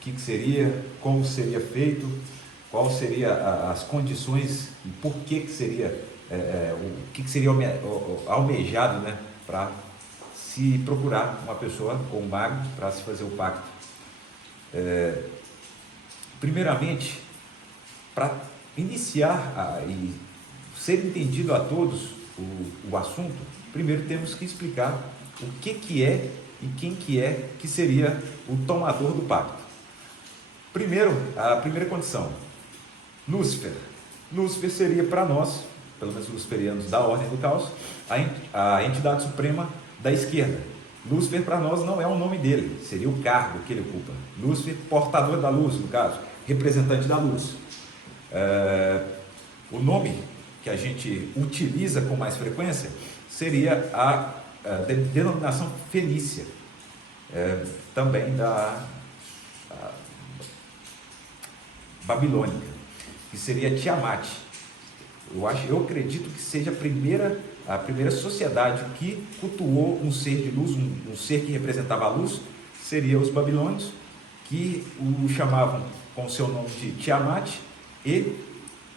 que seria, como seria feito, qual seria as condições e por que seria, o que seria almejado, né, para se procurar uma pessoa ou um mago para se fazer o pacto. Primeiramente, para iniciar e ser entendido a todos o assunto, primeiro temos que explicar o que é e quem que seria o tomador do pacto. Primeiro, a primeira condição, Lúcifer. Lúcifer seria para nós, pelo menos luciferianos da Ordem do Caos, a entidade suprema da esquerda. Lúcifer para nós não é o nome dele, seria o cargo que ele ocupa. Lúcifer, portador da luz, no caso, representante da luz. O nome que a gente utiliza com mais frequência seria a denominação fenícia, também da babilônica, que seria Tiamat. Eu acredito que seja a primeira sociedade que cultuou um ser de luz, um ser que representava a luz, seria os babilônios, que o chamavam com o seu nome de Tiamat e,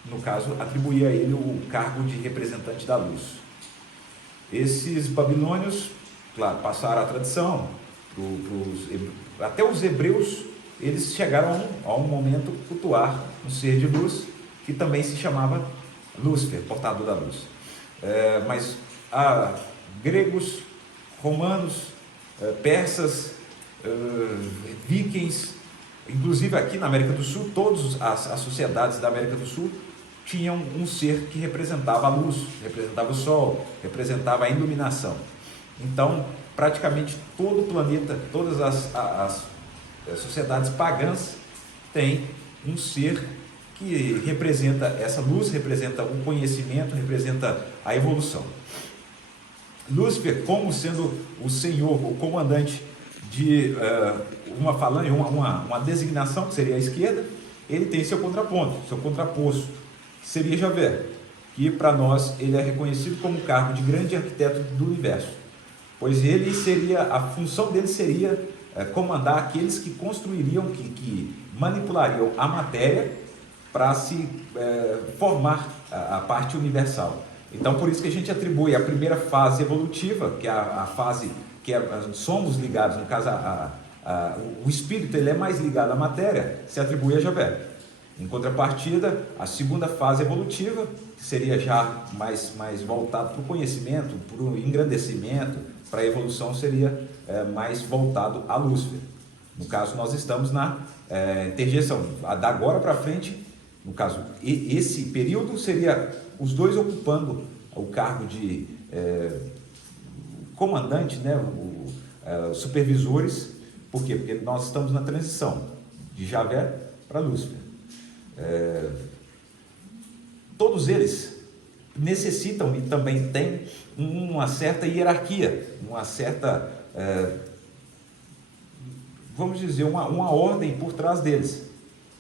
no caso, atribuía a ele o cargo de representante da luz. Esses babilônios, claro, passaram a tradição, até os hebreus, eles chegaram a um momento cultuar um ser de luz, que também se chamava Lúcifer, portador da luz. Mas gregos, romanos, persas, vikings, inclusive aqui na América do Sul, todas as sociedades da América do Sul tinham um ser que representava a luz, representava o sol, representava a iluminação. Então, praticamente todo o planeta, todas as sociedades pagãs têm um ser que representa essa luz, representa o conhecimento, representa a evolução. Lúcifer, como sendo o senhor, o comandante de uma falange, uma designação que seria a esquerda, ele tem seu contraponto, seu contraposto, que seria Javé, que para nós ele é reconhecido como o cargo de grande arquiteto do universo, pois ele seria, a função dele seria comandar aqueles que construiriam, que manipulariam a matéria para se formar a parte universal. Então, por isso que a gente atribui a primeira fase evolutiva, que é a fase que somos ligados, no caso, o espírito ele é mais ligado à matéria, se atribui a Javé. Em contrapartida, a segunda fase evolutiva, que seria já mais voltado para o conhecimento, para o engrandecimento, para a evolução, seria mais voltado a Lúcifer. No caso, nós estamos na interjeição. Da agora para frente, no caso, esse período seria os dois ocupando o cargo de comandante, né, supervisores. Por quê? Porque nós estamos na transição de Javé para Lúcifer. Todos eles necessitam e também têm uma certa hierarquia, uma certa, vamos dizer, uma ordem por trás deles,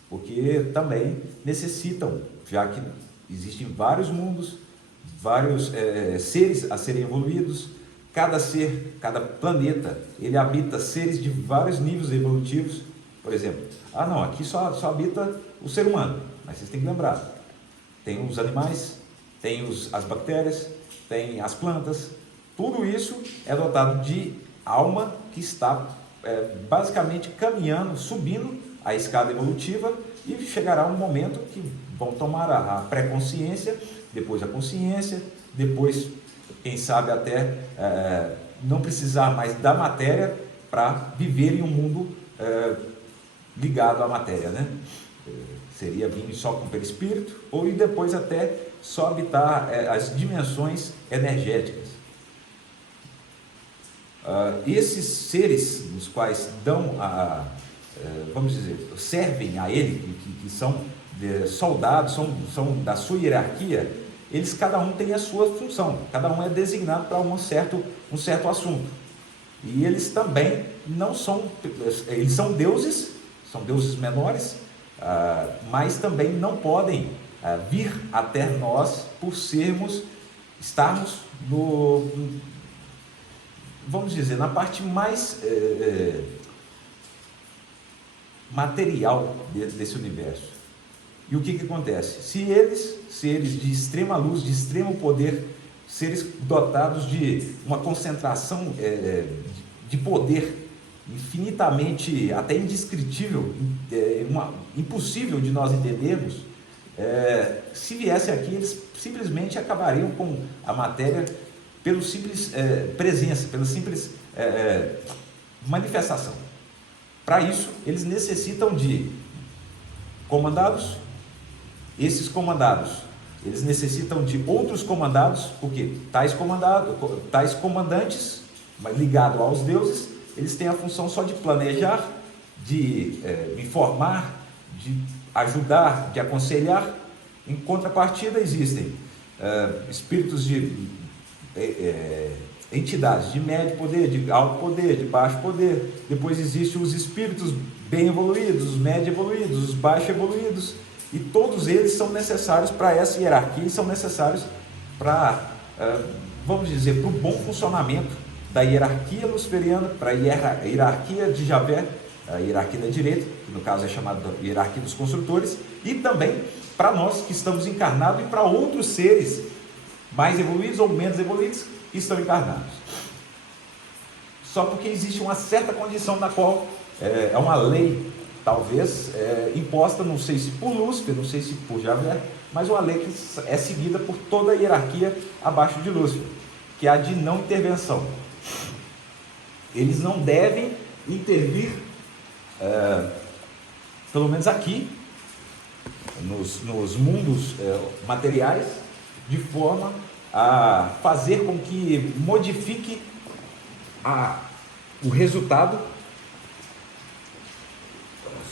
porque também necessitam, já que existem vários mundos, vários seres a serem evoluídos, cada ser, cada planeta, ele habita seres de vários níveis evolutivos. Por exemplo, não, aqui só habita o ser humano, mas vocês têm que lembrar, tem os animais, tem as bactérias, tem as plantas, tudo isso é dotado de alma que está basicamente caminhando, subindo a escada evolutiva, e chegará um momento que vão tomar a pré-consciência, depois a consciência, depois, quem sabe até não precisar mais da matéria para viver em um mundo ligado à matéria, né? Seria vir só com o perispírito, ou e depois até só habitar as dimensões energéticas. Esses seres, os quais dão vamos dizer, servem a ele, que são soldados, são da sua hierarquia, eles cada um tem a sua função, cada um é designado para um certo assunto. E eles também não são, eles são deuses menores, mas também não podem vir até nós por estarmos vamos dizer, na parte mais material desse universo. E o que acontece? Se eles, seres de extrema luz, de extremo poder, seres dotados de uma concentração de poder infinitamente, até indescritível, impossível de nós entendermos, se viessem aqui, eles simplesmente acabariam com a matéria pelo simples presença, pela simples manifestação. Para isso, eles necessitam de comandados. Esses comandados, eles necessitam de outros comandados, porque tais comandantes, ligados aos deuses, eles têm a função só de planejar, de informar, de ajudar, de aconselhar. Em contrapartida, existem espíritos de entidades de médio poder, de alto poder, de baixo poder. Depois existem os espíritos bem evoluídos, os médio evoluídos, os baixo evoluídos, e todos eles são necessários para essa hierarquia e são necessários para, vamos dizer, para o bom funcionamento da hierarquia luciferiana, para a hierarquia de Javé, a hierarquia da direita, que no caso é chamada de hierarquia dos construtores, e também para nós que estamos encarnados e para outros seres mais evoluídos ou menos evoluídos que estão encarnados. Só porque existe uma certa condição na qual é uma lei, talvez imposta, não sei se por Lúcifer, não sei se por Javé, mas uma lei que é seguida por toda a hierarquia abaixo de Lúcifer, que é a de não intervenção. Eles não devem intervir, pelo menos aqui, nos mundos materiais, de forma a fazer com que modifique o resultado.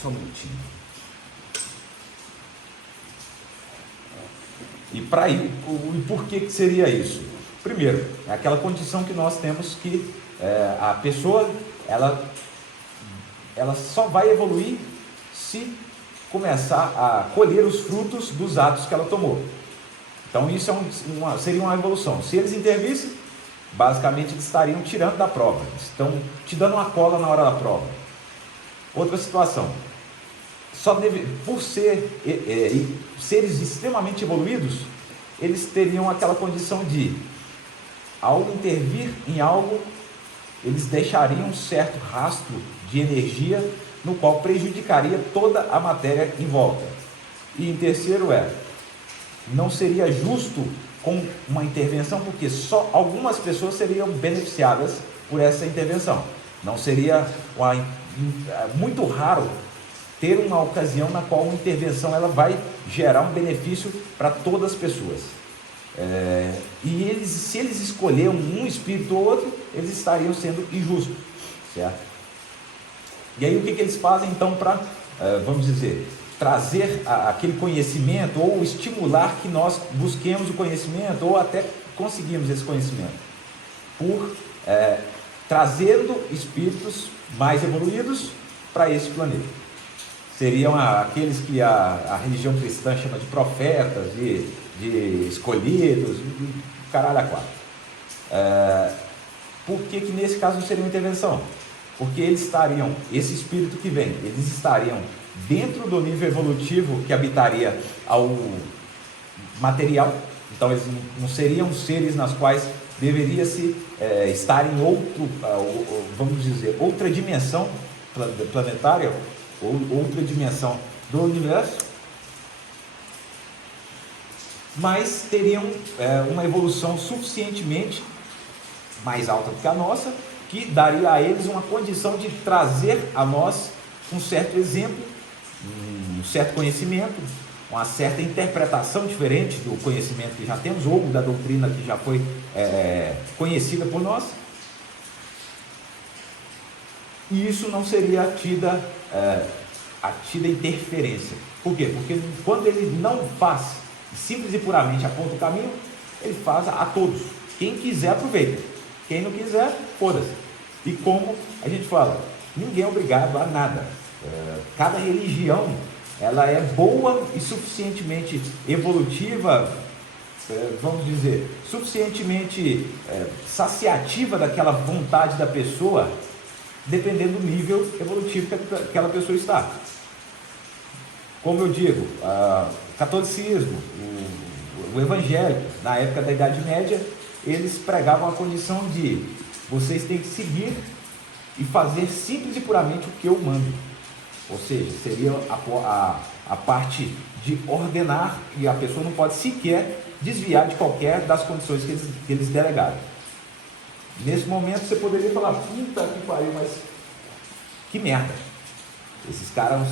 Só um minutinho. E por que seria isso? Primeiro, é aquela condição que nós temos que a pessoa ela só vai evoluir se começar a colher os frutos dos atos que ela tomou. Então isso seria uma evolução. Se eles intervissem, basicamente eles estariam tirando da prova, estão te dando uma cola na hora da prova. Outra situação, por seres extremamente evoluídos, eles teriam aquela condição de, ao intervir em algo, eles deixariam um certo rastro de energia no qual prejudicaria toda a matéria em volta. E em terceiro não seria justo com uma intervenção, porque só algumas pessoas seriam beneficiadas por essa intervenção. Não seria muito raro ter uma ocasião na qual uma intervenção ela vai gerar um benefício para todas as pessoas. E se eles escolherem um espírito ou outro, eles estariam sendo injustos, certo? E aí o que eles fazem então para, vamos dizer, trazer aquele conhecimento, ou estimular que nós busquemos o conhecimento, ou até conseguimos esse conhecimento, por trazendo espíritos mais evoluídos para esse planeta. Seriam aqueles que a religião cristã chama de profetas, de escolhidos, de caralho a quatro. Por que nesse caso não seria uma intervenção? Porque esse espírito que vem, eles estariam dentro do nível evolutivo que habitaria ao material. Então eles não seriam seres nas quais deveria-se estar em vamos dizer, outra dimensão planetária, ou outra dimensão do universo, mas teriam uma evolução suficientemente mais alta do que a nossa, que daria a eles uma condição de trazer a nós um certo exemplo, um certo conhecimento, uma certa interpretação diferente do conhecimento que já temos, ou da doutrina que já foi conhecida por nós. E isso não seria tida interferência. Por quê? Porque quando ele não faz, simples e puramente aponta o caminho, ele faz a todos. Quem quiser aproveita, quem não quiser, foda-se. E como a gente fala, ninguém é obrigado a nada. Cada religião ela é boa e suficientemente evolutiva, vamos dizer, suficientemente saciativa daquela vontade da pessoa dependendo do nível evolutivo que aquela pessoa está. Como eu digo, o catolicismo, o evangélico, na época da Idade Média, eles pregavam a condição de vocês têm que seguir e fazer simples e puramente o que eu mando. Ou seja, seria a parte de ordenar, e a pessoa não pode sequer desviar de qualquer das condições que eles delegaram. Nesse momento você poderia falar, puta que pariu, mas que merda. Esses caras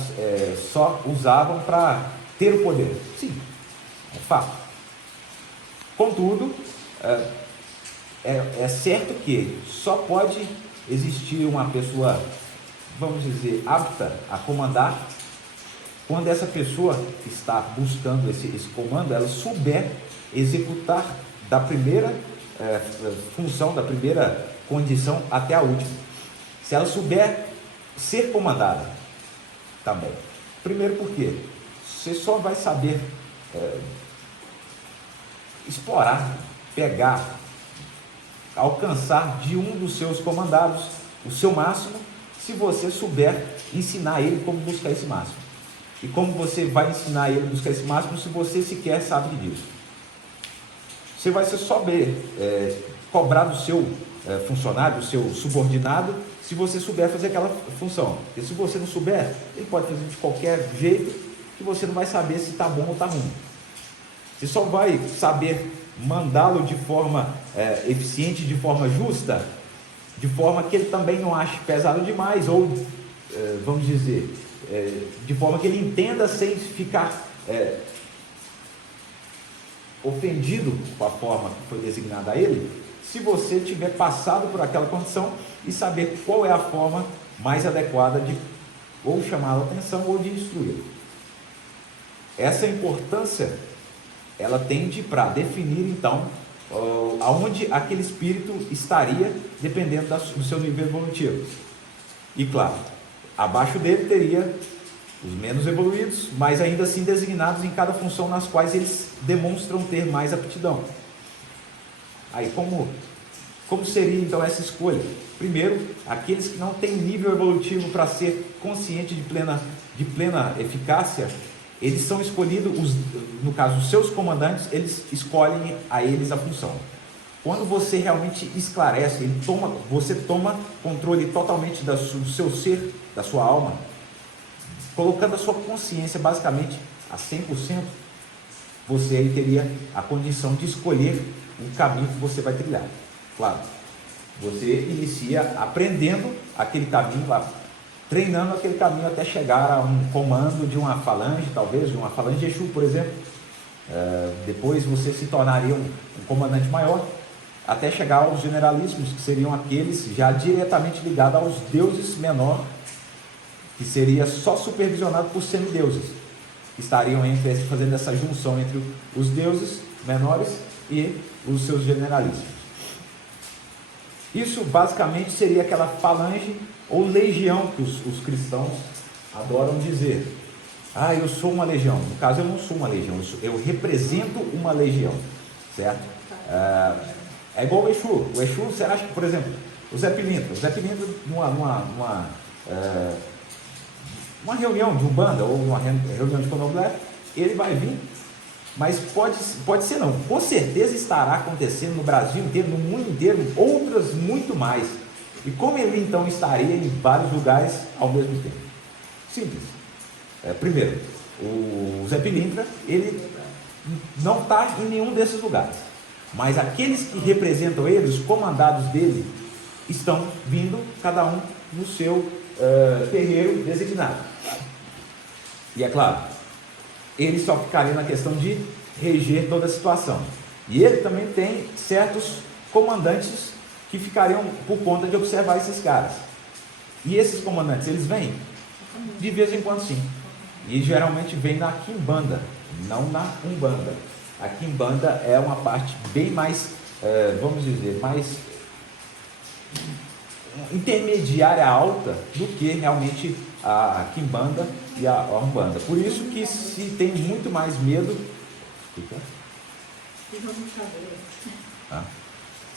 só usavam para ter o poder. Sim, é fato. Contudo, é certo que só pode existir uma pessoa, vamos dizer, apta a comandar, quando essa pessoa que está buscando esse comando, ela souber executar da primeira função, da primeira condição até a última. Se ela souber ser comandada também. Primeiro porque você só vai saber explorar, pegar, alcançar de um dos seus comandados o seu máximo, se você souber ensinar ele como buscar esse máximo. E como você vai ensinar ele a buscar esse máximo se você sequer sabe disso? Você vai saber cobrar do seu funcionário, do seu subordinado, se você souber fazer aquela função. Porque se você não souber, ele pode fazer de qualquer jeito, que você não vai saber se está bom ou está ruim. Você só vai saber mandá-lo de forma eficiente, de forma justa, de forma que ele também não ache pesado demais, ou vamos dizer, de forma que ele entenda sem ficar ofendido com a forma que foi designada a ele, se você tiver passado por aquela condição e saber qual é a forma mais adequada de ou chamar a atenção ou de instruí-lo. Essa importância, ela tende para definir então aonde aquele espírito estaria, dependendo do seu nível evolutivo. E claro, abaixo dele teria os menos evoluídos, mas ainda assim designados em cada função nas quais eles demonstram ter mais aptidão. Aí como seria então essa escolha? Primeiro, aqueles que não têm nível evolutivo para ser consciente de plena eficácia, eles são escolhidos, no caso os seus comandantes, eles escolhem a eles a função. Quando você realmente esclarece, você toma controle totalmente do seu ser, da sua alma, colocando a sua consciência basicamente a 100%, você aí teria a condição de escolher o caminho que você vai trilhar. Claro, você inicia aprendendo aquele caminho, treinando aquele caminho até chegar a um comando de uma falange, talvez, de uma falange de Exu, por exemplo. Depois você se tornaria um comandante maior, até chegar aos generalíssimos, que seriam aqueles já diretamente ligados aos deuses menor, que seria só supervisionado por semideuses, que estariam fazendo essa junção entre os deuses menores e os seus generalíssimos. Isso basicamente seria aquela falange ou legião que os cristãos adoram dizer. Eu sou uma legião. No caso, eu não sou uma legião, eu represento uma legião, certo? É igual o Exu. O Exu, você acha que, por exemplo, o Zé Pilintra, uma reunião de Umbanda ou uma reunião de Candomblé, ele vai vir, mas pode ser não, com certeza estará acontecendo no Brasil inteiro, no mundo inteiro, outras muito mais. E como ele então estaria em vários lugares ao mesmo tempo? Simples. Primeiro, o Zé Pilintra, ele não está em nenhum desses lugares, mas aqueles que representam ele, os comandados dele, estão vindo cada um no seu terreiro designado. E é claro, ele só ficaria na questão de reger toda a situação. E ele também tem certos comandantes que ficariam por conta de observar esses caras. E esses comandantes, eles vêm? De vez em quando sim. E geralmente vem na quimbanda, não na umbanda. A quimbanda é uma parte bem mais, vamos dizer, mais intermediária alta do que realmente a quimbanda e a umbanda. Por isso que se tem muito mais medo.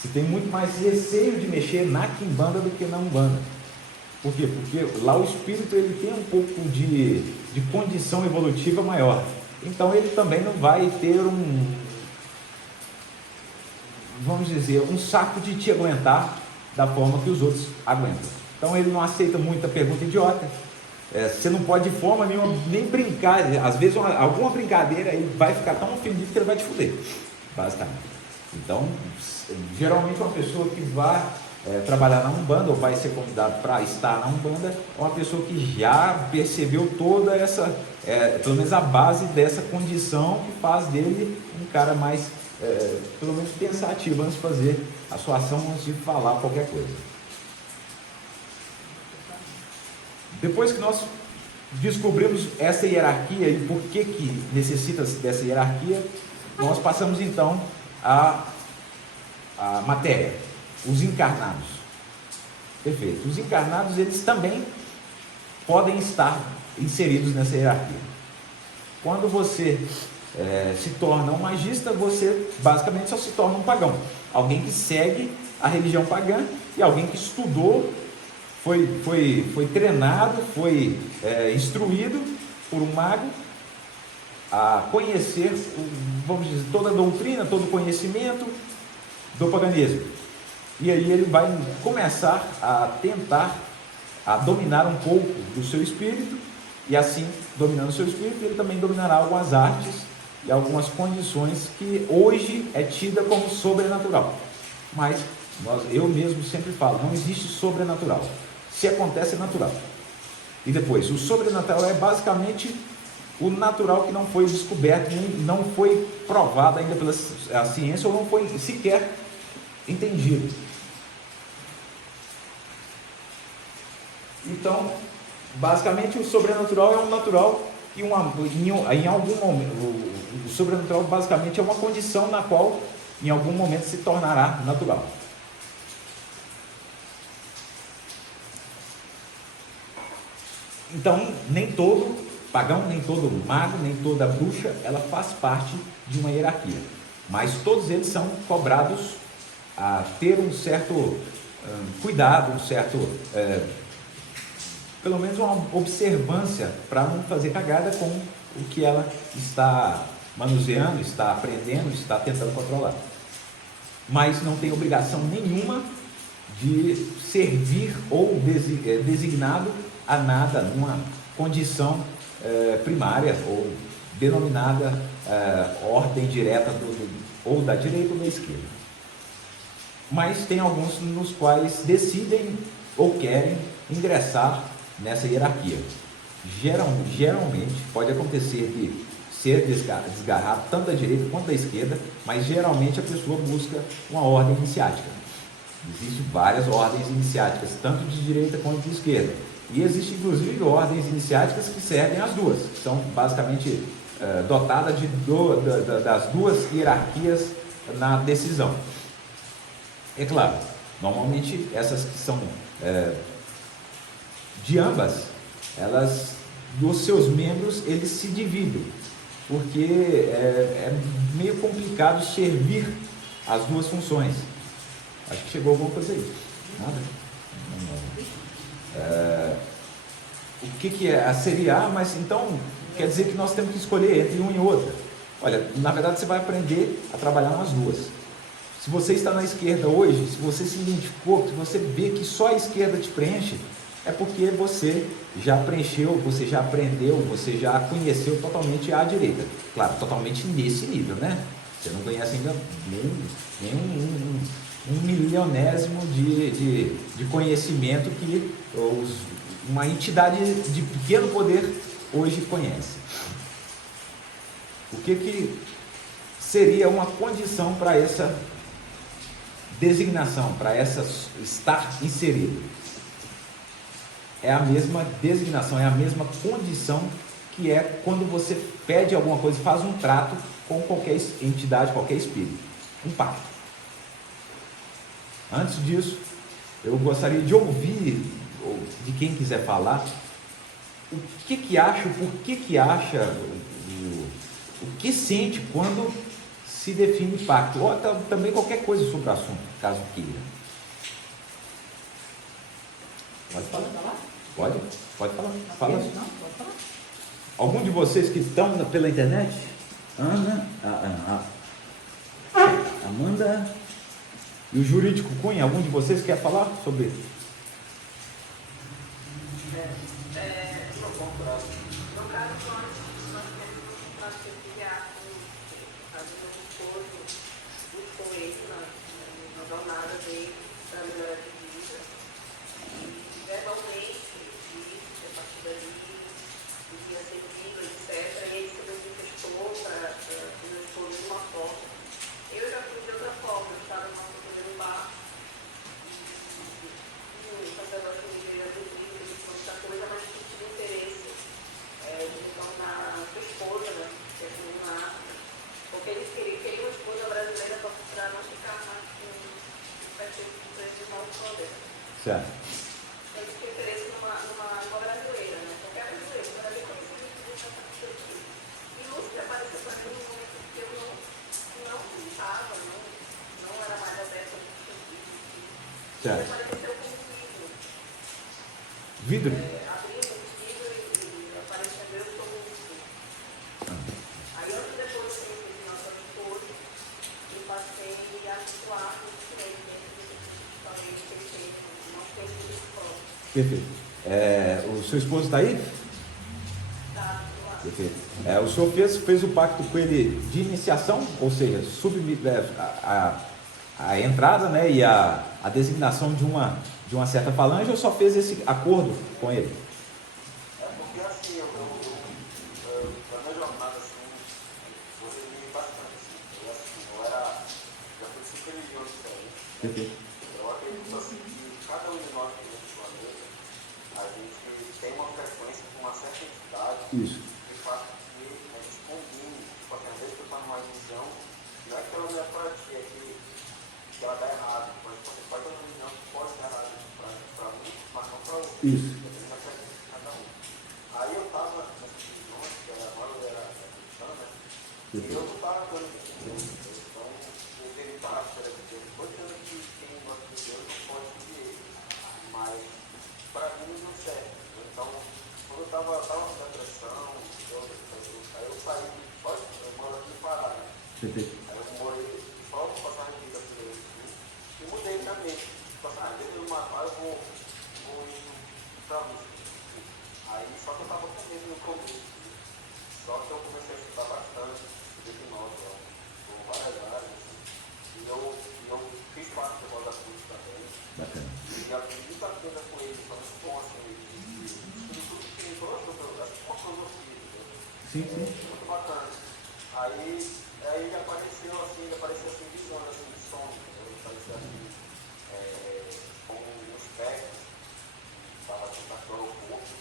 Se tem muito mais receio de mexer na quimbanda do que na umbanda. Por quê? Porque lá o espírito ele tem um pouco de condição evolutiva maior. Então ele também não vai ter vamos dizer, um saco de te aguentar da forma que os outros aguentam. Então ele não aceita muita pergunta idiota. Você não pode de forma nenhuma nem brincar. Às vezes alguma brincadeira ele vai ficar tão ofendido que ele vai te fuder, basicamente. Então, geralmente uma pessoa que vai trabalhar na Umbanda ou vai ser convidado para estar na Umbanda é uma pessoa que já percebeu toda essa, pelo menos a base dessa condição que faz dele um cara mais, pelo menos pensativo antes de fazer a sua ação, antes de falar qualquer coisa. Depois que nós descobrimos essa hierarquia e por que necessita dessa hierarquia, nós passamos então à matéria, os encarnados. Perfeito. Os encarnados, eles também podem estar inseridos nessa hierarquia. Quando você se torna um magista, você basicamente só se torna um pagão. Alguém que segue a religião pagã e alguém que estudou, foi treinado, foi instruído por um mago a conhecer, vamos dizer, toda a doutrina, todo o conhecimento do paganismo. E aí ele vai começar a tentar a dominar um pouco do seu espírito, e assim, dominando o seu espírito, ele também dominará algumas artes e algumas condições que hoje é tida como sobrenatural. Mas eu mesmo sempre falo, não existe sobrenatural. Se acontece, é natural. E depois, o sobrenatural é basicamente o natural que não foi descoberto, não foi provado ainda pela ciência, ou não foi sequer entendido. Então, basicamente, o sobrenatural é um natural e em algum momento, o sobrenatural basicamente é uma condição na qual em algum momento se tornará natural. Então, nem todo pagão, nem todo mago, nem toda bruxa, ela faz parte de uma hierarquia. Mas todos eles são cobrados a ter um certo cuidado, um certo, pelo menos uma observância para não fazer cagada com o que ela está manuseando, está aprendendo, está tentando controlar. Mas não tem obrigação nenhuma de servir ou designado a nada numa condição primária ou denominada ordem direta ou da direita ou da esquerda. Mas tem alguns nos quais decidem ou querem ingressar nessa hierarquia. Geralmente pode acontecer de ser desgarrado tanto da direita quanto da esquerda, mas geralmente a pessoa busca uma ordem iniciática. Existem várias ordens iniciáticas, tanto de direita quanto de esquerda. E existem inclusive ordens iniciáticas que servem as duas, que são basicamente dotadas das duas hierarquias na decisão. É claro, normalmente essas que são de ambas, dos seus membros, eles se dividem, porque é meio complicado servir as duas funções. Acho que chegou alguma coisa aí. Nada? O que é? Seria, mas então quer dizer que nós temos que escolher entre um e outra. Olha, na verdade você vai aprender a trabalhar nas duas. Se você está na esquerda hoje, se você se identificou, se você vê que só a esquerda te preenche, é porque você já preencheu, você já aprendeu, você já conheceu totalmente a direita. Claro, totalmente nesse nível, né? Você não conhece ainda nem um milionésimo de conhecimento que uma entidade de pequeno poder hoje conhece. O que seria uma condição para essa designação, para essa estar inserido? É a mesma designação, é a mesma condição que é quando você pede alguma coisa, faz um trato com qualquer entidade, qualquer espírito, um pacto. Antes disso, eu gostaria de ouvir, de quem quiser falar, o que acha, por que acha, o que sente quando se define pacto, ou também qualquer coisa sobre o assunto, caso queira. Pode falar. Pode? Pode falar. Fala. Não, pode falar. Algum de vocês que estão pela internet? Ana, Amanda e o jurídico Cunha, algum de vocês quer falar sobre isso? No caso, nós temos um parceria fazendo um esforço muito com ele na jornada dele para melhorar de vida. E verbalmente, isso, a partir dali, ia ser livro, etc. E ele se manifestou para me expor de uma forma. Eu já fui de outra forma, eu estava no nosso primeiro bar, e o sacerdote me veio a livro, ele falou muita coisa, mas que tinha interesse de tornar sua esposa, né, que é feminina, porque ele queria uma esposa brasileira para não ficar mais com de mal poder. Certo. Ele tinha interesse numa brasileira, né? Qualquer brasileira, o Brasil conhecido de aqui. E Lúcia apareceu para mim no momento que eu não pintava, não era mais aberta no sentido. Certo. Ele apareceu como um vidro. Vidro? Abrindo o vidro e aparecendo eu como Lúcia. Aí anos depois que eu fiz nossa esposa, eu passei a atuar no direito dentro do falei que ele fez, não fez isso próprio. Perfeito. O seu esposo está aí? Tá, Perfeito. O senhor fez o pacto com ele de iniciação, ou seja, a entrada, né, e a designação de uma certa falange, ou só fez esse acordo com ele? Porque assim, na minha jornada, assim, você me bastante, assim, já fui super religioso diferente. Perfeito. Eu acredito assim que cada um de nós que vem do planeta, a gente tem uma frequência com uma certa entidade. Isso. De fato, que a gente combina, tipo assim, às vezes você está numa religião, não é que ela não é para ti, é que ela dá errado. Mas você pode ter uma religião que pode dar errado para um, mas não para outro. Isso. Depende da frequência de cada um. Aí eu estava nessas religiões, que agora eu era cristã, né? E eu não estava dando entendeu? Então, eu teve parte era de Deus. Estou dizendo que quem gosta de Deus não pode seguir ele. Mas, para mim, não serve. Então, quando eu estava com depressão, aí eu saí, eu moro aqui em Pará, né? Perfeito. Aí eu morei só para passar a vida por e mudei minha mente. Tipo assim, às vezes eu matar, eu vou ir para a luz. Aí, só que eu estava com medo no começo. Só que eu comecei a estudar bastante, estudei hipnose, por várias áreas. E eu fiz parte do Roda Cruz também. Bacana. E aprendi muita coisa com ele, foi muito bom assim. Tudo que tem todas as filosofia, entendeu? Sim, sim. Muito bacana. Aí ele apareceu assim visões assim, de sonho, ele apareceu assim, com um espectro, estava assim, passando o corpo,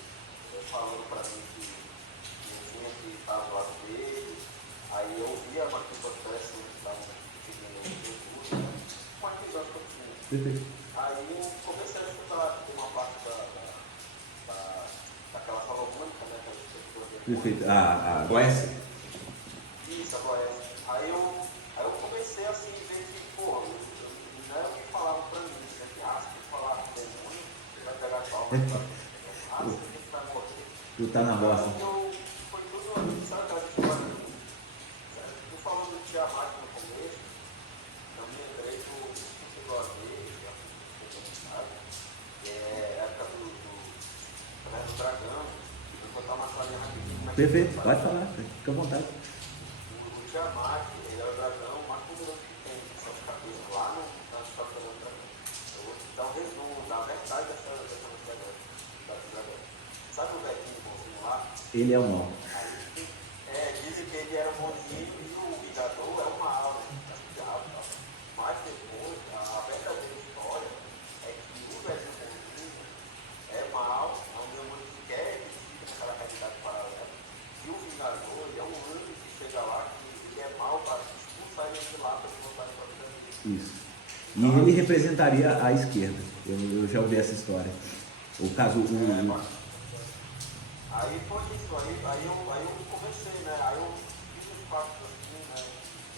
falando para mim que tinha que estar do lado dele. Aí eu via uma processo que estavam seguindo o Jesus, uma visão que eu tinha. Perfeito. Aí eu comecei a estudar uma parte daquela salomônica, né? Perfeito. A Goécia? Isso, agora é. Aí eu comecei assim, a ver que, pô, não era o que falavam pra mim, né? Que se tu falar com o demônio, você vai pegar pau, você vai morrer. Tu tá na bosta. Então, foi tudo, sabe aquela história? Tu falou do Tiamat no começo, eu me lembrei do chegou a ver, que é a época do dragão. Eu vou botar uma história rapidinho. Perfeito. Pode falar. Fica à vontade. O Tiamat, ele era o dragão mais poderoso que tem, essas cabeças lá na história do dragão. Eu vou dar um resumo da verdade dessa dragão. Sabe o velhinho bonzinho lá? Ele é o mal. Dizem que ele era bonzinho e o vingador é o mal, né? Mas depois, a verdadeira história é que o velhinho bonzinho é mal, é um demônio que quer que fique naquela realidade paralela. E o vingador, ele é um anjo que chega lá, que ele é mal para expulsar ele de lá para voltar para a vida dele. Isso. E ele representaria a esquerda. Eu já ouvi essa história. O caso. Aí foi isso, aí eu comecei, né? Aí eu fiz uns passos assim, né?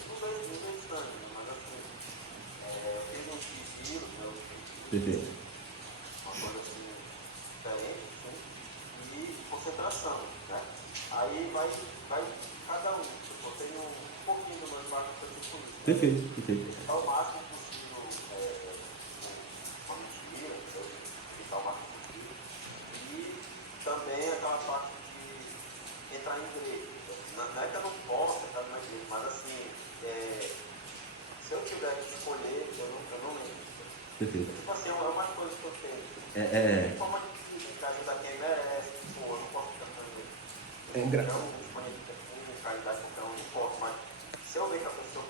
Eu não vejo sangue, mas assim, eu fiz uns retiros, né? Perfeito. Uma coisa assim, diferente, vai cada um. Eu tenho um pouquinho do meu impacto que eu tenho. Perfeito, perfeito. Ao máximo possível, uma mentira, ficar o máximo possível. E também aquela parte de entrar em igreja. Não é que eu não posso entrar na igreja, mas assim, se eu tiver que escolher, eu não lembro. Perfeito. Tipo assim, é uma coisa que eu tenho. De forma que ajuda quem merece, pô, eu não posso ficar com ele. Não disponível caridade com cada um, não posso, mas se eu ver que a pessoa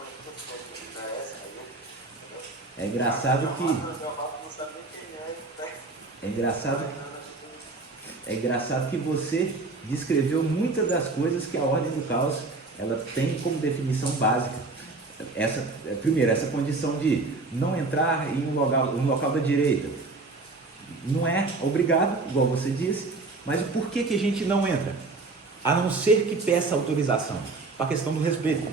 que merece, aí eu. É engraçado que. Não sabe nem quem é. É engraçado que você descreveu muitas das coisas que a Ordem do Caos ela tem como definição básica. Primeiro, essa condição de não entrar em um local da direita. Não é obrigado, igual você disse, mas o porquê que a gente não entra? A não ser que peça autorização, para a questão do respeito.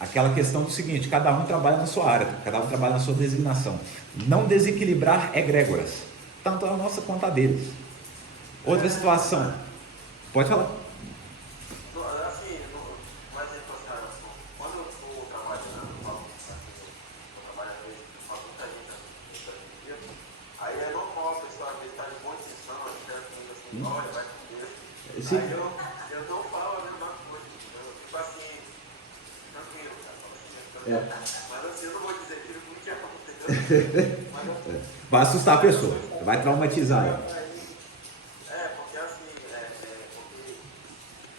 Aquela questão do seguinte, cada um trabalha na sua área, cada um trabalha na sua designação. Não desequilibrar egrégoras, tanto a nossa quanto a deles. Outra situação, pode falar. Assim, mais quando eu estou trabalhando, eu trabalho com muita gente, aí é normal a pessoa às vezes está de boa intenção, espera comigo assim, olha, vai com Deus. Sim. Aí eu não falo a mesma coisa, tipo assim, tranquilo, cara, mas assim, eu não vou dizer que não tinha acontecido, mas Vai assustar a pessoa, vai traumatizar ela. porque assim, porque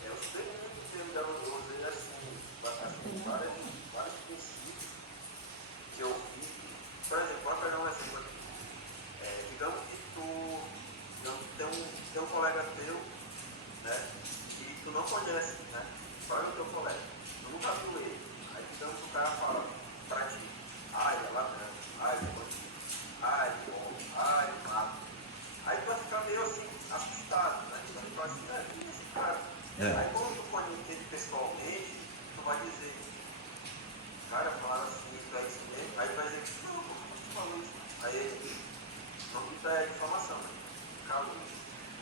eu sei muito tempo da usei assim, vários princípios que eu vi. Por exemplo, vou pegar um exemplo aqui. Digamos que tem um colega teu, né, que tu não conhece, né? Qual é o teu colega? Tu nunca viu ele. Aí digamos que o cara fala pra ti, ele é ladrão, ele é bandido, ele é homem, ele mata. Aí tu vai ficar meio assim, assustado, né? Tu vai falar assim, quem é esse cara? Aí quando tu conhece ele pessoalmente, tu vai dizer, cara, fala assim, isso é isso mesmo. Aí tu vai dizer, não, por que tu falou isso? Aí ele, não me dá informação, né? Calma.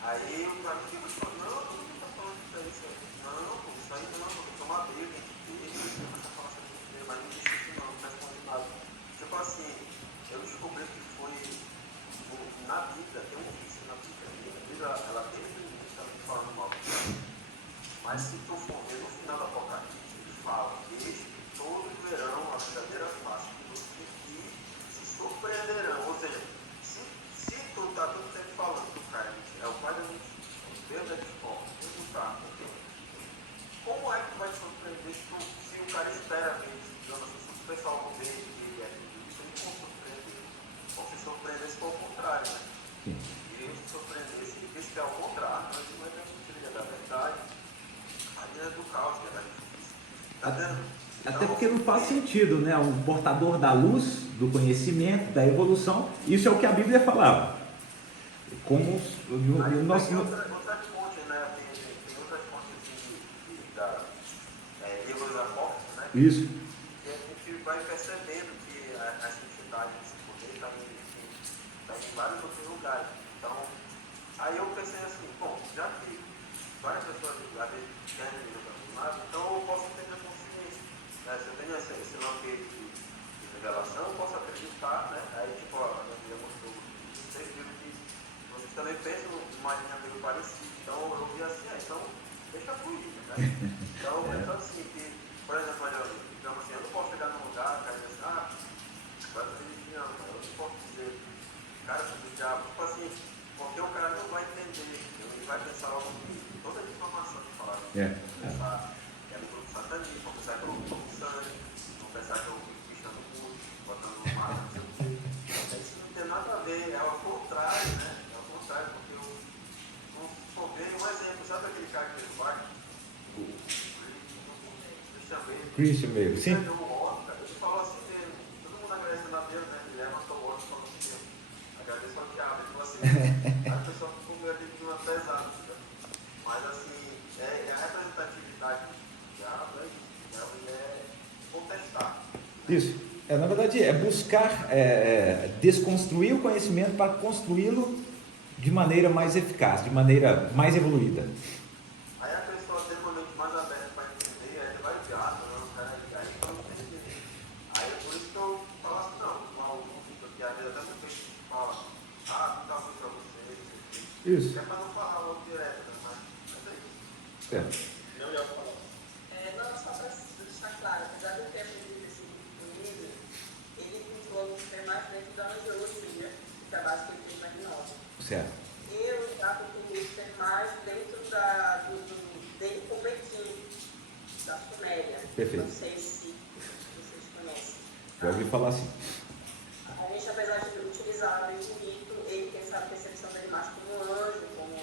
Aí o amigo vai falar, não, não tá falando isso aí, isso aí. Não, isso aí não, porque eu tô uma briga, tem que ter, essa falação tem que ter, mas não disse isso não responde nada. Tipo assim, eu descobri que foi na Bíblia, tem um vício na Bíblia. A Bíblia, ela desde o início está falando mal. Mas se tu for ver no final do Apocalipse, ele fala, desde que todos verão a verdadeira face de Deus e se surpreenderão. Ou seja, se tu está todo tempo falando do cara, é o pai da mentira, o Deus da discórdia, o Deus do carro, como é que tu vai te surpreender se o cara espera mesmo, digamos assim, se o pessoal não vê que ele é tudo isso, eles vão surpreender. Vão se surpreender se for o contrário, né? E eles se surpreendessem e vê que é o contrário, mas não é da mentira, é da verdade. Ali é do caos, que é da justiça. Tá vendo? Até porque não faz sentido, né? Um portador da luz, do conhecimento, da evolução, isso é o que a Bíblia falava. Como o nosso. Tem outras fontes, né? Tem outras fontes de livros apócrifos, né? Isso. E a gente vai percebendo que as entidades desse poder estão em vários outros lugares. Então, aí eu pensei assim, bom, já que várias pessoas às vezes querem me aproximar, então eu posso ter minha consciência. Né? Se eu tenho esse lampejo de revelação, eu posso acreditar, né? Aí tipo, a minha filha mostrou, vocês viram que vocês também pensam numa linha meio parecida. Então eu vi assim, então deixa fluir, né? Então eu penso assim, que, por exemplo, digamos assim, eu não posso chegar num lugar, cara, e dizer assim, vai fazer religião, eu não posso dizer, cara, do diabo, tipo assim, porque o cara não vai entender, ele vai pensar logo que toda a informação que falar, pensar que é do grupo satanista, vão pensar que eu estou com sangue, vão pensar que eu estou pichando o mundo, botando no mar, não sei o quê. Isso não tem nada a ver, é ao contrário, né? É ao contrário, porque eu não só vejo um exemplo, sabe aquele cara que fez o barco? Christian Bale, sim. Ele falou assim mesmo, todo mundo agradecendo a Deus, né? Ele levantou o óculos e falou assim, agradeço ao diabo, ele falou assim, a pessoa ficou meio de uma pesada, mas assim, é a representatividade do diabo, é contestar. Isso. Na verdade, é buscar desconstruir o conhecimento para construí-lo de maneira mais eficaz, de maneira mais evoluída. Aí a pessoa depois Isso. É para não falar logo direto, né? Mas é isso. Certo. Não ia falar. Não, só para deixar claro, apesar de eu ter aprendido esse livro, ele vinculou Lúcifer mais dentro da angiologia, que é a base que ele tem na gnose. Certo. Eu trato com Lúcifer mais dentro dele como equipe, da Suméria. Perfeito. Não sei se vocês conhecem. Já ouvi falar assim. A gente, apesar de utilizar o mesmo mito, ele tem essa percepção dele mais como um anjo, como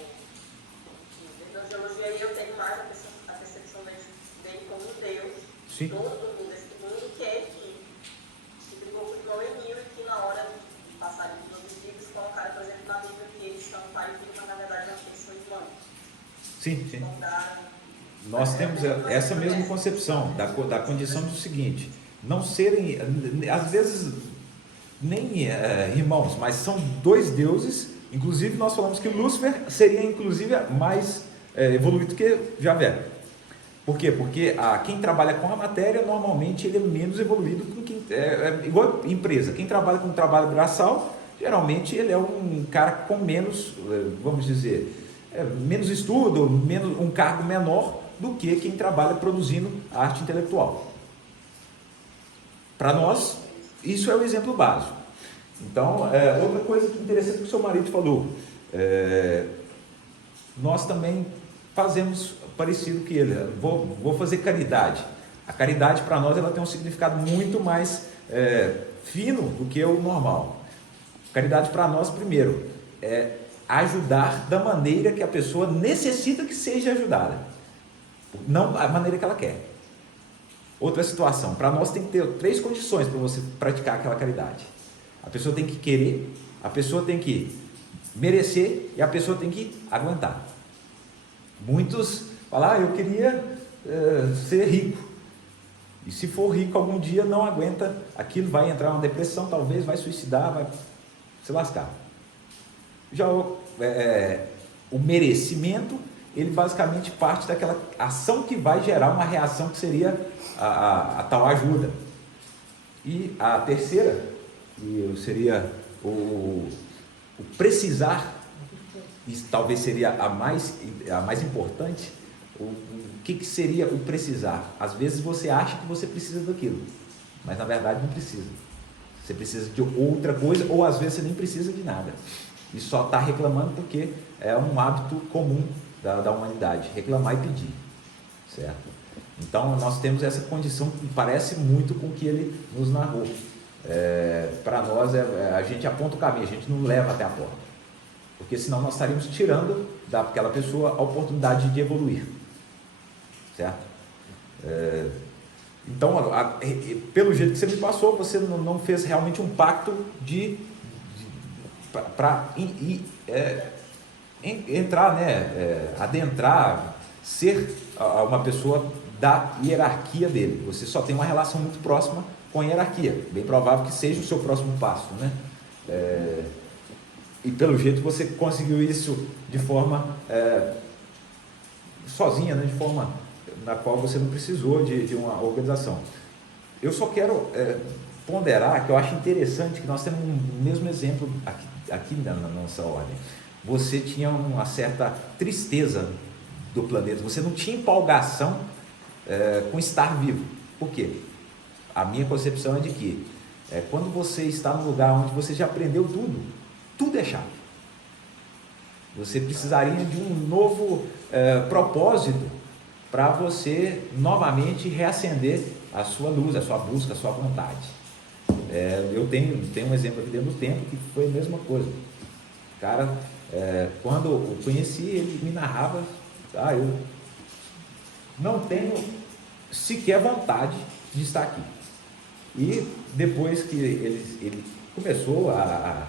dentro da angiologia, e eu tenho mais a percepção dele como um Deus. Sim. Todo mundo, esse mundo que é equipe, que brigou com o Emil e que na hora de passar de todos os livros, colocaram, por exemplo, na Bíblia que eles são pai e filho, mas na verdade não eles são irmãos. Sim, sim. Então, Nós temos essa mesma concepção da condição do seguinte: não serem, às vezes, nem irmãos, mas são dois deuses. Inclusive, nós falamos que Lúcifer seria, inclusive, mais evoluído que Javé. Por quê? Porque quem trabalha com a matéria, normalmente, ele é menos evoluído que quem... igual empresa. Quem trabalha com trabalho braçal, geralmente, ele é um cara com menos, vamos dizer, menos estudo, um cargo menor do que quem trabalha produzindo arte intelectual. Para nós, isso é o exemplo básico. Então, outra coisa interessante que o seu marido falou, nós também fazemos parecido que ele. Vou fazer caridade. A caridade para nós ela tem um significado muito mais fino do que o normal. Caridade para nós, primeiro, é ajudar da maneira que a pessoa necessita que seja ajudada, não a maneira que ela quer. Outra situação, para nós tem que ter 3 condições para você praticar aquela caridade. A pessoa tem que querer, a pessoa tem que merecer e a pessoa tem que aguentar. Muitos falam, eu queria ser rico. E se for rico algum dia não aguenta aquilo, vai entrar em uma depressão, talvez vai suicidar, vai se lascar. Já o merecimento, ele basicamente parte daquela ação que vai gerar uma reação que seria a tal ajuda. E a terceira, que seria o precisar, e talvez seria a mais importante. O que seria o precisar? Às vezes você acha que você precisa daquilo, mas na verdade não precisa. Você precisa de outra coisa, ou às vezes você nem precisa de nada. E só está reclamando porque é um hábito comum da humanidade, reclamar e pedir, certo? Então nós temos essa condição que parece muito com o que ele nos narrou. Para nós a gente aponta o caminho, a gente não leva até a porta, porque senão nós estaríamos tirando daquela pessoa a oportunidade de evoluir, certo? Então, pelo jeito que você me passou, você não fez realmente um pacto para entrar, adentrar, ser uma pessoa da hierarquia dele. Você só tem uma relação muito próxima com a hierarquia. Bem provável que seja o seu próximo passo, né? E pelo jeito você conseguiu isso de forma sozinha, né? De forma na qual você não precisou de uma organização. Eu só quero ponderar que eu acho interessante que nós temos o mesmo exemplo aqui na nossa ordem. Você tinha uma certa tristeza do planeta, você não tinha empolgação com estar vivo. Por quê? A minha concepção é de que quando você está no lugar onde você já aprendeu tudo é chato. Você precisaria de um novo propósito para você novamente reacender a sua luz, a sua busca, a sua vontade. Eu tenho um exemplo aqui dentro do templo que foi a mesma coisa. O cara, quando eu conheci, ele me narrava, eu não tenho sequer vontade de estar aqui. E depois que ele começou a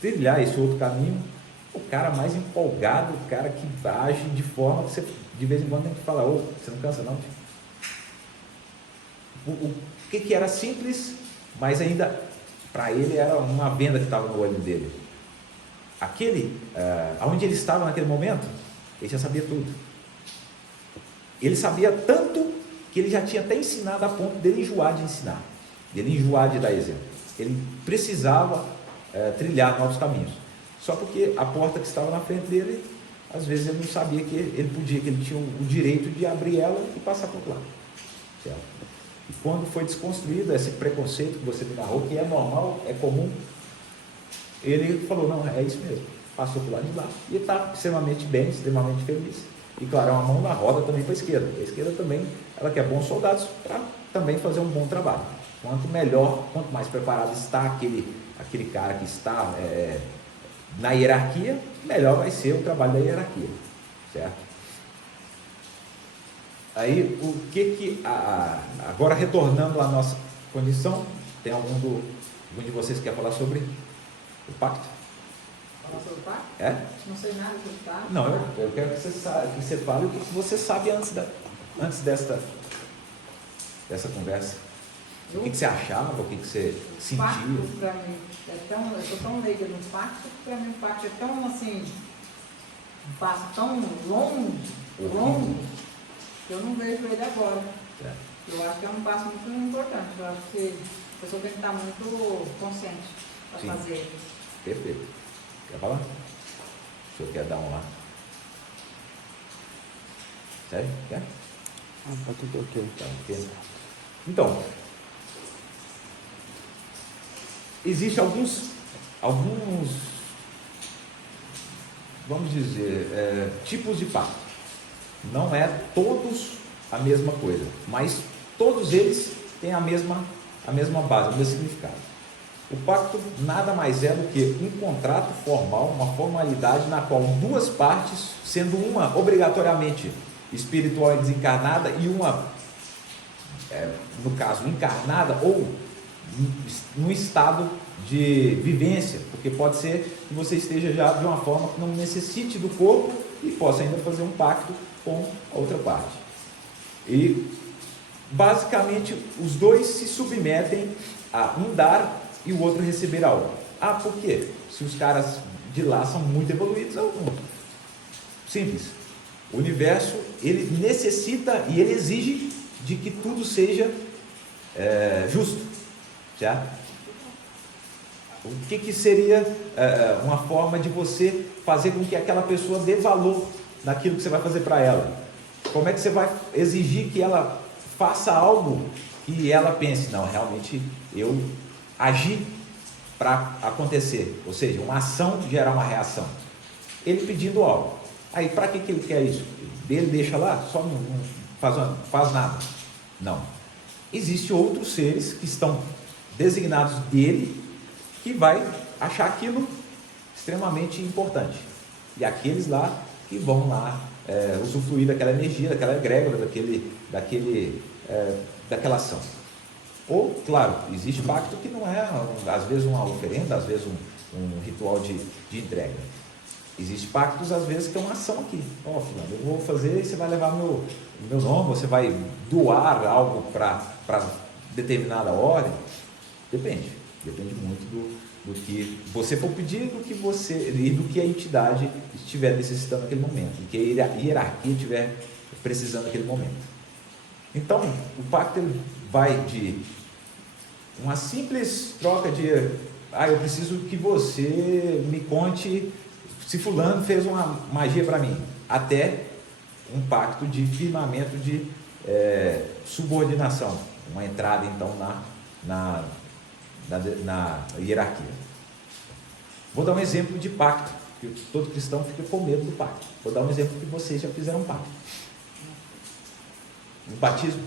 trilhar esse outro caminho, o cara mais empolgado, o cara que age de forma que você de vez em quando tem que falar, você não cansa não? O que era simples, mas ainda para ele era uma venda que estava no olho dele. Onde ele estava naquele momento, ele já sabia tudo. Ele sabia tanto que ele já tinha até ensinado a ponto dele enjoar de ensinar, dele enjoar de dar exemplo. Ele precisava trilhar novos caminhos. só porque a porta que estava na frente dele, às vezes ele não sabia que ele tinha o direito de abrir ela e passar por lá. Certo? E quando foi desconstruído esse preconceito que você me narrou, que é normal, é comum, ele falou, não, é isso mesmo, passou por lá de lá, e está extremamente bem, extremamente feliz. E claro, é uma mão na roda também para a esquerda. A esquerda também, ela quer bons soldados para também fazer um bom trabalho. Quanto melhor, quanto mais preparado está aquele cara que está na hierarquia, melhor vai ser o trabalho da hierarquia, certo? Aí, agora retornando à nossa condição, tem algum de vocês que quer falar sobre o pacto? Falar sobre o pacto? É? Não sei nada sobre o pacto. Não, eu quero que você fale o que você sabe antes dessa conversa. O que você achava, o que você sentia? O pacto, para mim, eu sou tão leiga no pacto, que para mim o pacto é tão assim, um passo tão longo, que eu não vejo ele agora. É. Eu acho que é um passo muito importante. Eu acho que a pessoa tem que estar muito consciente para fazer ele. Perfeito. Quer falar? O senhor quer dar um lá? Sério? Quer? Tá tudo ok. Tá, ok. Então, existem alguns, vamos dizer, tipos de pacto. Não é todos a mesma coisa, mas todos eles têm a mesma base, o mesmo significado. O pacto nada mais é do que um contrato formal, uma formalidade na qual duas partes, sendo uma obrigatoriamente espiritual e desencarnada e uma, no caso, encarnada ou num estado de vivência, porque pode ser que você esteja já de uma forma que não necessite do corpo e possa ainda fazer um pacto com a outra parte. E basicamente os dois se submetem a um dar e o outro receber algo. Ah, por quê? Se os caras de lá são muito evoluídos, é simples. O universo, ele necessita e ele exige de que tudo seja justo, certo? O que seria uma forma de você fazer com que aquela pessoa dê valor naquilo que você vai fazer para ela? Como é que você vai exigir que ela faça algo que ela pense, não, realmente eu agi para acontecer, ou seja, uma ação gera uma reação. Ele pedindo algo, aí para que ele quer isso? Ele deixa lá, só não faz nada. Não. Existem outros seres que estão designados dele, que vai achar aquilo extremamente importante. E aqueles lá que vão lá usufruir daquela energia, daquela egrégora, daquela ação. Ou, claro, existe pacto que não é, às vezes, uma oferenda, às vezes um ritual de entrega. Existe pactos, às vezes, que é uma ação aqui. Ó, fulano, eu vou fazer e você vai levar meu nome, você vai doar algo para determinada ordem. Depende muito do que você for pedir e do que a entidade estiver necessitando naquele momento, do que a hierarquia estiver precisando naquele momento. Então, o pacto ele vai de uma simples troca de eu preciso que você me conte se fulano fez uma magia para mim, até um pacto de firmamento de subordinação, uma entrada então na hierarquia. Vou dar um exemplo de pacto, que todo cristão fica com medo do pacto. Vou dar um exemplo que vocês já fizeram um pacto. O batismo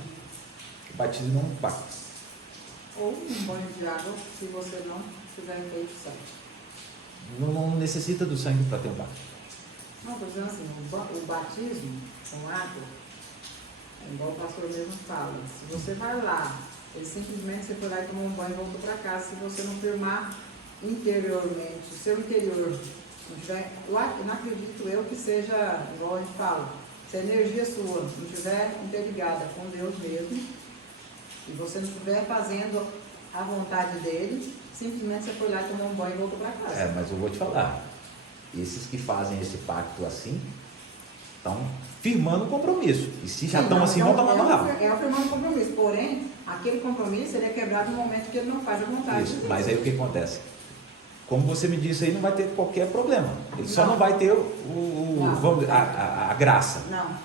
não é um pacto. Ou um banho de água, se você não fizer efeito sangue. Não necessita do sangue para ter um pacto. Não, estou dizendo assim, o batismo com água, igual o pastor mesmo fala, se você vai lá, simplesmente você foi lá e tomou um banho e voltou para casa, se você não firmar interiormente, o seu interior, eu não acredito eu que seja, igual a gente fala, se a energia sua não estiver interligada com Deus mesmo, e você não estiver fazendo a vontade dele, simplesmente você foi lá e tomou um banho e voltou para casa. Mas eu vou te falar, esses que fazem esse pacto assim, estão firmando um compromisso. E se já estão assim, vão tomar no rabo. Firmando um compromisso. Porém, aquele compromisso ele é quebrado no momento que ele não faz a vontade de Deus. Mas aí o que acontece? como você me disse aí, não vai ter qualquer problema. Ele só não vai ter a graça. Não,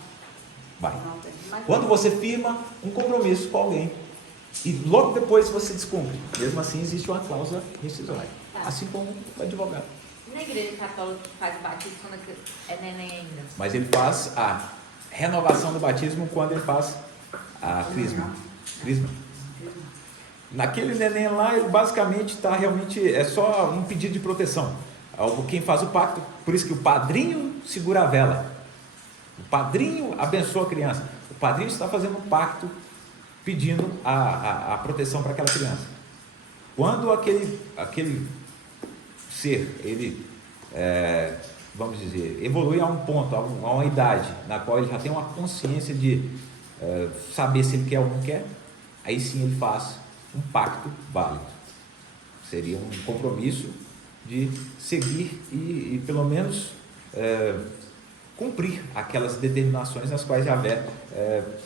Vai. não tem. Mas Quando você firma um compromisso com alguém e logo depois você descumpre, mesmo assim existe uma cláusula rescisória. Assim como o advogado. Na igreja católica faz o batismo quando é neném ainda. Mas ele faz a renovação do batismo quando ele faz a crisma. Crisma. Naquele neném lá, ele basicamente está realmente, é só um pedido de proteção. Quem faz o pacto, por isso que o padrinho segura a vela. O padrinho abençoa a criança. O padrinho está fazendo um pacto pedindo a proteção para aquela criança. Quando aquele ser, ele, vamos dizer, evolui a um ponto, a uma idade, na qual ele já tem uma consciência de saber se ele quer ou não quer, aí sim ele faz um pacto válido. Seria um compromisso de seguir e pelo menos cumprir aquelas determinações as quais Yahvé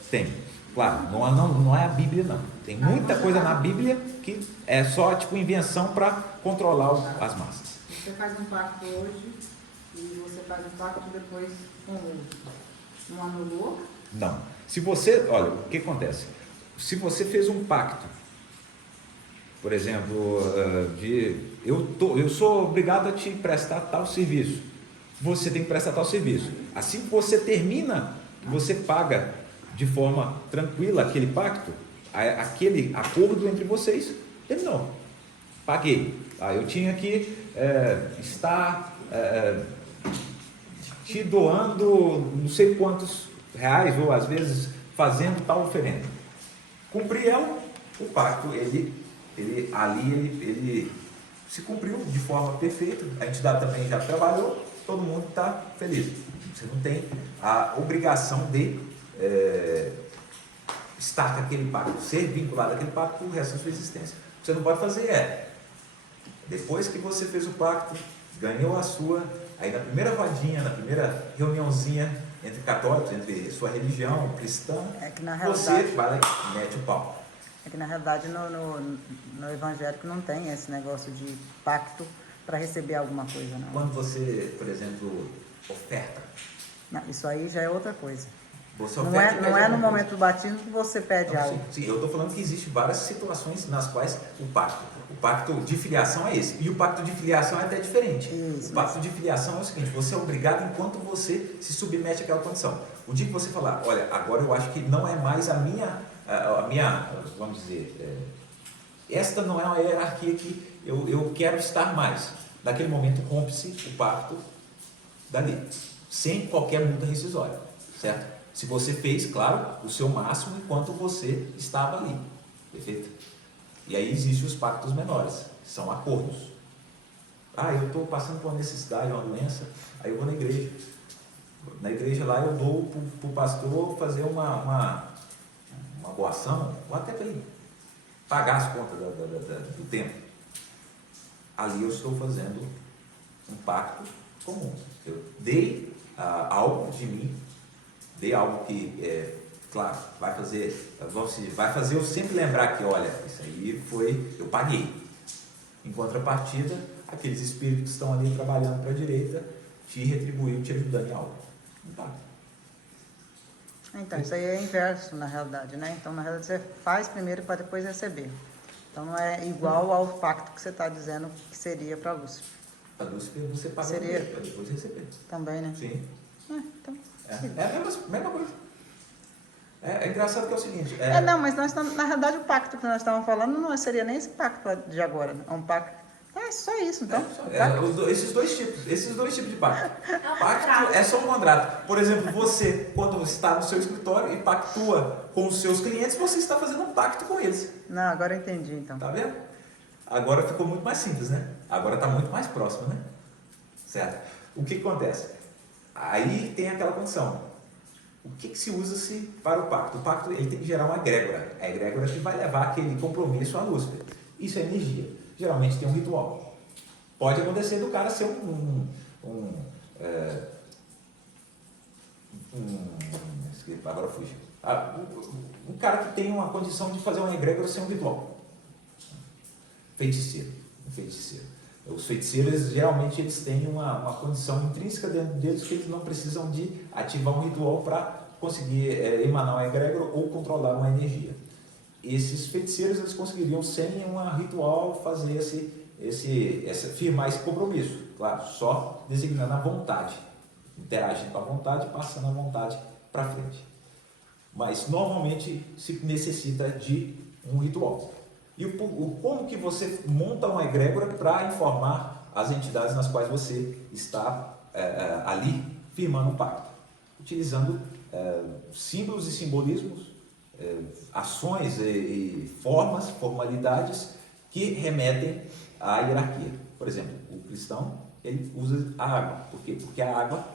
tem. Claro, não é a Bíblia não. Tem muita coisa na Bíblia que é só tipo invenção para controlar as massas. você faz um pacto hoje e você faz um pacto depois com o outro. Não anulou? Não. Se você, olha, o que acontece? Se você fez um pacto, por exemplo, eu sou obrigado a te prestar tal serviço, você tem que prestar tal serviço. Assim que você termina, você paga de forma tranquila aquele pacto, aquele acordo entre vocês terminou. Paguei. Eu tinha que estar te doando não sei quantos reais, ou às vezes fazendo tal oferenda. Cumpri ela, o pacto, ele se cumpriu de forma perfeita, a entidade também já trabalhou, todo mundo está feliz. Você não tem a obrigação de estar com aquele pacto, ser vinculado àquele pacto o resto da sua existência. O que você não pode fazer depois que você fez o pacto, ganhou a sua, aí na primeira rodinha, na primeira reuniãozinha entre católicos, entre sua religião cristã, você vai lá e mete o pau. É que na realidade no evangélico não tem esse negócio de pacto para receber alguma coisa, não. Quando você, por exemplo, oferta. Não, isso aí já é outra coisa. Você Não oferta é no momento do batismo que você pede algo. Sim, eu estou falando que existem várias situações nas quais o pacto de filiação é esse. E o pacto de filiação é até diferente. Isso, o pacto de filiação é o seguinte: você é obrigado enquanto você se submete àquela condição. O dia que você falar, olha, agora eu acho que não é mais a minha, vamos dizer, esta não é uma hierarquia que eu quero estar mais. Naquele momento rompe-se o pacto dali, sem qualquer multa rescisória, certo? Se você fez, claro, o seu máximo enquanto você estava ali, perfeito? E aí existem os pactos menores, são acordos. Eu estou passando por uma necessidade, uma doença, aí eu vou na igreja. Na igreja lá eu dou para o pastor fazer uma boa ação, ou até para ele pagar as contas do tempo. Ali eu estou fazendo um pacto comum. Eu dei algo de mim, dei algo que, claro, vai fazer eu sempre lembrar que, olha, isso aí eu paguei. Em contrapartida, aqueles espíritos que estão ali trabalhando para a direita, te retribuindo, te ajudando em algo. Um pacto. Então, isso aí é inverso na realidade, né? Então, na realidade, você faz primeiro para depois receber. Então, não é igual ao pacto que você está dizendo que seria para Lúcifer. Para Lúcifer você paga Seria para depois receber. também, né? Sim. Então, É a mesma coisa. É engraçado que é o seguinte. não, mas nós estamos, na realidade o pacto que nós estávamos falando não seria nem esse pacto de agora. É um pacto. É só isso, então. Esses dois tipos de pacto. Pacto é só um contrato. Por exemplo, você, quando está no seu escritório e pactua com os seus clientes, você está fazendo um pacto com eles. Não, agora eu entendi, então. Tá vendo? Agora ficou muito mais simples, né? Agora está muito mais próximo, né? Certo? O que acontece? Aí tem aquela condição. O que se usa-se para o pacto? O pacto ele tem que gerar uma egrégora. A egrégora que vai levar aquele compromisso à Lúcifer. Isso é energia. Geralmente tem um ritual. Pode acontecer do cara ser agora fugiu. Um cara que tem uma condição de fazer uma egrégora sem um ritual. Um feiticeiro. Os feiticeiros, geralmente, eles têm uma condição intrínseca dentro deles que eles não precisam de ativar um ritual para conseguir emanar uma egrégora ou controlar uma energia. Esses feiticeiros, eles conseguiriam, sem um ritual, fazer firmar esse compromisso. Claro, só designando a vontade, interagindo com a vontade, passando a vontade para frente. Mas, normalmente, se necessita de um ritual. E como que você monta uma egrégora para informar as entidades nas quais você está ali firmando um pacto? Utilizando símbolos e simbolismos, ações e formalidades que remetem à hierarquia. Por exemplo, o cristão, ele usa a água. Por quê? Porque a água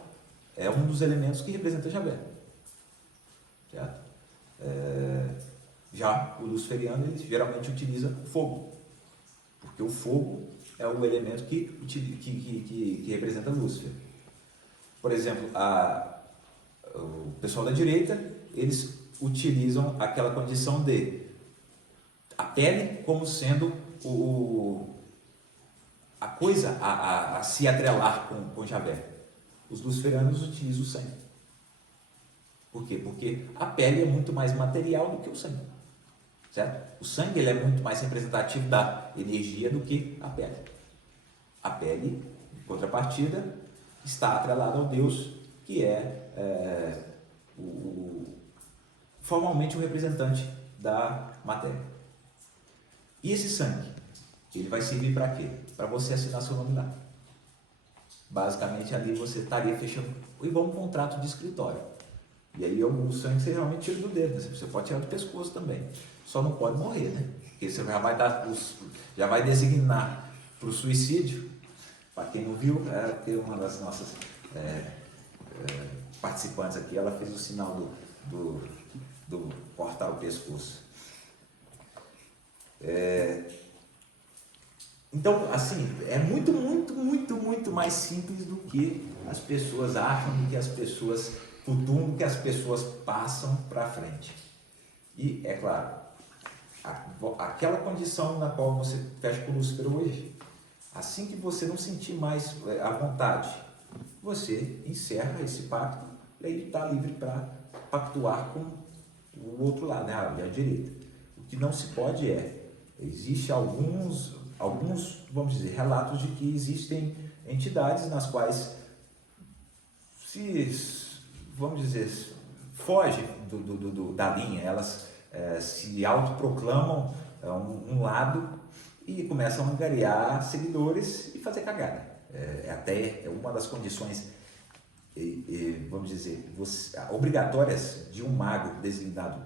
é um dos elementos que representa Javé. Certo? Já o luciferiano, ele geralmente utiliza o fogo, porque o fogo é o elemento que representa Lúcifer. Por exemplo, o pessoal da direita, eles utilizam aquela condição de a pele como sendo a coisa a se atrelar com Javé. Os luciferianos utilizam o sangue. Por quê? Porque a pele é muito mais material do que o sangue. Certo? O sangue, ele é muito mais representativo da energia do que a pele. A pele, em contrapartida, está atrelada ao Deus, que é formalmente o representante da matéria. E esse sangue, ele vai servir para quê? Para você assinar seu nome lá. Basicamente, ali você estaria fechando igual um contrato de escritório. E aí o sangue você realmente tira do dedo, né? Você pode tirar do pescoço também. Só não pode morrer, né? Porque você já vai designar para o suicídio. Para quem não viu, porque uma das nossas participantes aqui, ela fez o sinal do cortar o pescoço. Então, assim, é muito, muito, muito, muito mais simples do que as pessoas acham, do que as pessoas flutuam, do que as pessoas passam para frente. E, é claro, aquela condição na qual você fecha com o Lúcifer hoje, assim que você não sentir mais a vontade, você encerra esse pacto e aí está livre para pactuar com o outro lado, né, a direita. O que não se pode existe alguns, vamos dizer, relatos de que existem entidades nas quais vamos dizer, fogem da linha, elas se autoproclamam um lado e começam a angariar seguidores e fazer cagada. Até uma das condições, vamos dizer, obrigatórias de um mago designado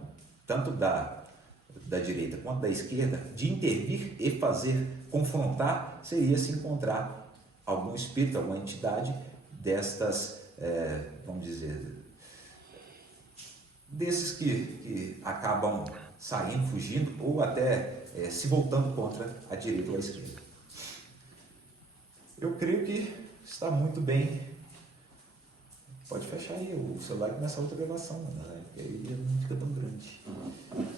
tanto da direita quanto da esquerda, de intervir e confrontar, seria se encontrar algum espírito, alguma entidade destas, vamos dizer, desses que acabam saindo, fugindo ou até se voltando contra a direita ou a esquerda. Eu creio que está muito bem. Pode fechar aí o celular e começar outra gravação, né? Porque aí não fica tão grande.